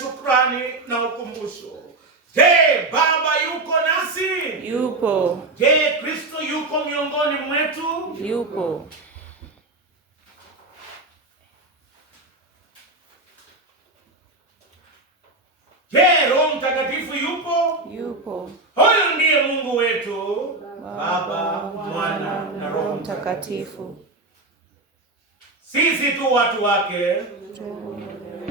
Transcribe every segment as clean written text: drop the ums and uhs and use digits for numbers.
shukrani na ukumbusho. Je, Baba yuko nasi? Yupo. Je, Kristo yuko miongoni mwetu? Yupo. Je, Roho Mtakatifu yupo? Yupo. Huyu ndiye Mungu wetu, Baba, Mwana na Roho Mtakatifu. Sisi tu watu wake.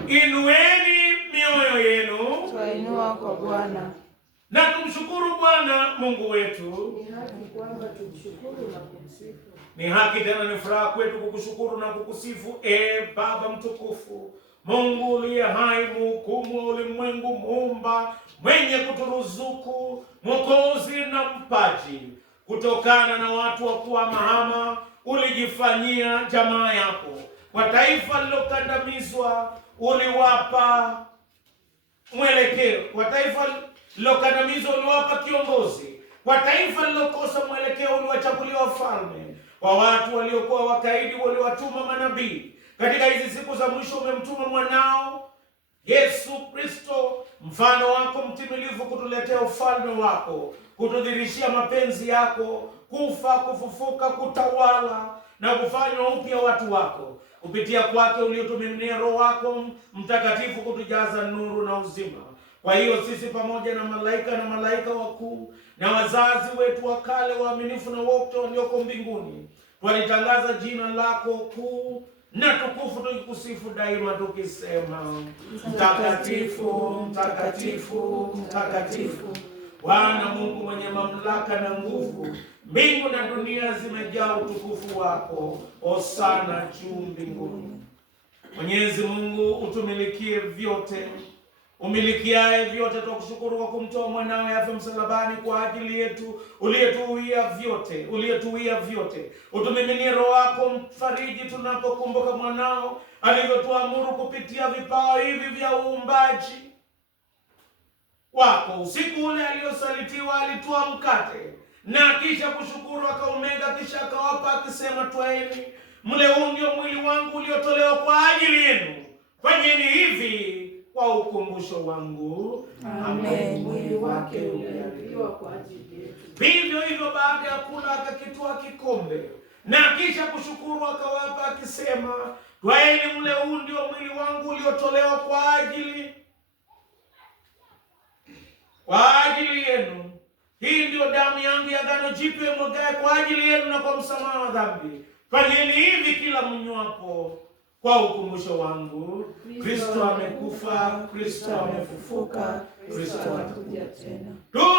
Inueni mioyo yenu, Twainua kwa Bwana na tumshukuru Bwana Mungu wetu. Ni haki kwamba tumshukuru na kumsifu. Ni haki tena ni furaha kwetu kukushukuru na kukusifu, Baba mtukufu, Mungu uliye hai, mhukumu wa ulimwengu, muumba, mwenye kuturuzuku, mwokozi na mpaji. Kutokana na watu wa kuwa mahama, ulijifanyia jamaa yako. Kwa taifa lilokandamizwa uliwapa mwelekeo. Kwa taifa lilokandamizwa uliwapa kiongozi. Kwa taifa lilokosa mwelekeo uliwachagulia wafalme. Kwa watu waliokuwa wakaidi waliwatuma manabii. Katika hizi siku za mwisho umemtuma mwanao Yesu Kristo, mfano wako mtimilifu, kutuletea ufalme wako, kutudhirishia mapenzi yako, kufa, kufufuka, kutawala na kufanywa upya watu wako. Kupitia kwake uliotumiminia Roho wako Mtakatifu kutujaza nuru na uzima. Kwa hiyo sisi pamoja na malaika wakuu na wazazi wetu wa kale waaminifu na wote walioko mbinguni twalitangaza jina lako kuu na tukufu, tukikusifu daima tukisema, mtakatifu, mtakatifu, mtakatifu, Bwana Mungu mwenye mamlaka na nguvu. Mbingu na dunia zimejaa utukufu wako. Hosana juu mbinguni. Mwenyezi Mungu, utumilikie vyote, umilikiaye vyote, tukushukuru kwa kumtoa mwanawe afe msalabani kwa ajili yetu, uliyetuia vyote. Utumiminie Roho wako mfariji tunapokumbuka mwanao alivyotuamuru kupitia vipawa hivi vya uumbaji wako. Usiku ule aliosalitiwa alitoa mkate na kisha kushukuru akaumega, kisha akawapa akisema, twaeni mle, huu ndio mwili wangu uliotolewa kwa ajili yenu. Fanyeni hivi kwa ukumbusho wangu. Amen. Mwili wake uliapiwa kwa ajili yetu. Vivyo hivyo baada ya kula akakitwaa kikombe na kisha kushukuru akawapa akisema, twaeni mle, huu ndio mwili wangu uliotolewa kwa ajili yenu. Hii ndio damu yangu ya agano jipya imwagaye kwa ajili yenu na kwa msamaha wa dhambi. Fanyeni hivi kila mnywapo kwa ukumbusho wangu. Kristo amekufa, Kristo amefufuka, Kristo atakuja tena.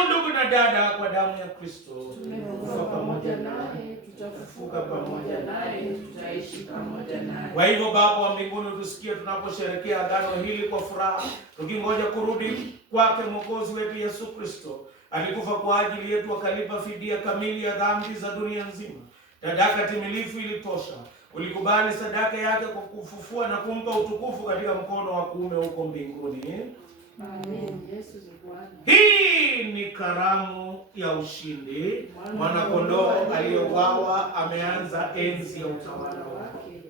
Ndugu na dada, kwa damu ya Kristo tumekufa pamoja naye, tutafufuka pamoja naye, tutaishi pamoja naye. Kwa hivyo Baba wa mbinguni, tusikie tunaposherehekea agano hili kwa furaha, tukingoja kurudi kwake Mwokozi wetu Yesu Kristo. Alikufa kwa ajili yetu, akalipa fidia kamili ya dhambi za dunia nzima. Sadaka timilifu ilitosha. Ulikubali sadaka yake kwa kufufua na kumpa utukufu katika mkono wa kuume huko mbinguni. Amen. Yesu ni Bwana. Hii ni karamu ya ushindi. Mwana kondoo aliyeuawa ameanza enzi ya utawala wake.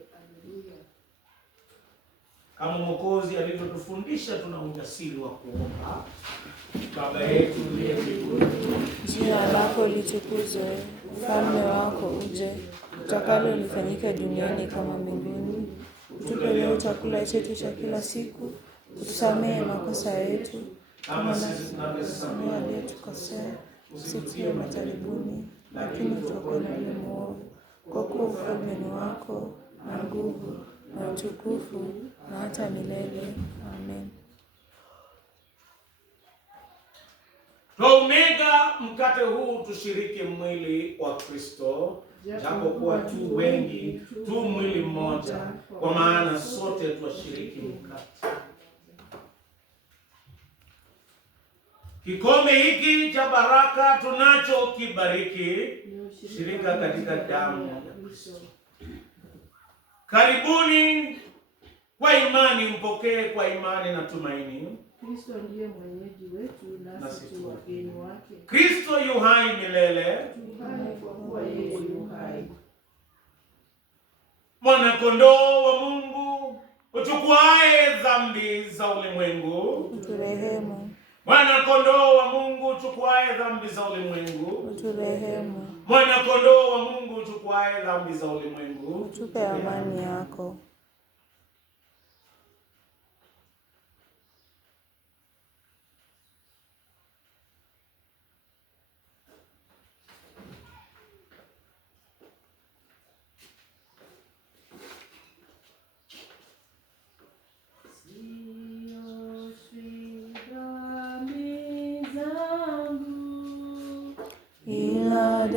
Kama Mwokozi alivyotufundisha, tuna ujasiri wa kuomba. Baba yetu uliye mbinguni, jina lako litukuzwe, ufalme wako uje, utakalo lifanyike duniani kama mbinguni. Utupe leo chakula chetu cha kila siku, utusamehe makosa yetu kama nasi tunavyosamehe waliotukosea, usitie majaribuni, lakini utuokoe na yule mwovu. Kwa kuwa ufalme ni wako na nguvu na utukufu na hata milele. Amen. Twaumega mkate huu tushiriki mwili wa Kristo, japokuwa tu wengi, tu mwili mmoja, kwa maana sote twashiriki mkate. Kikombe hiki cha baraka tunacho kibariki, shirika katika damu ya Kristo. Karibuni kwa imani, mpokee kwa imani na tumaini. Kristo ndiye mwenyeji wetu, nasi tu wageni wake. Kristo yu hai milele, Tu hai kwa kuwa yeye yu hai. Mwana kondoo wa Mungu uchukuaye dhambi za ulimwengu, uturehemu. Mwana kondoo wa Mungu uchukuaye dhambi za ulimwengu, Uturehemu. Mwana kondoo wa Mungu uchukuaye dhambi za ulimwengu, Utupe amani yako. Ila